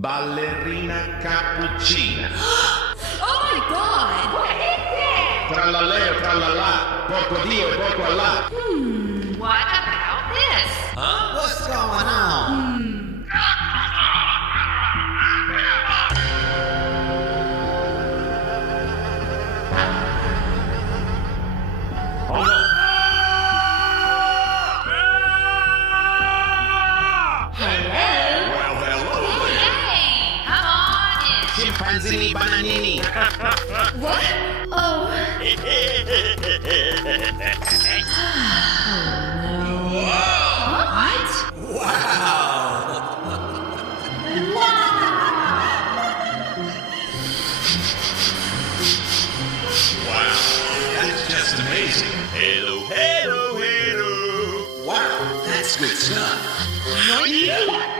Ballerina cappuccina. Oh my god! What is that? Tralaleo, tralala. Poco Dio e poco Allah. What about this? Huh? What's going on? Oh no. Well, hello there. Hey, come on in. Chimpanzini bananini. What? Oh. What? Wow, that's just amazing. Hello, hello, hello. Wow, that's good stuff. Yeah.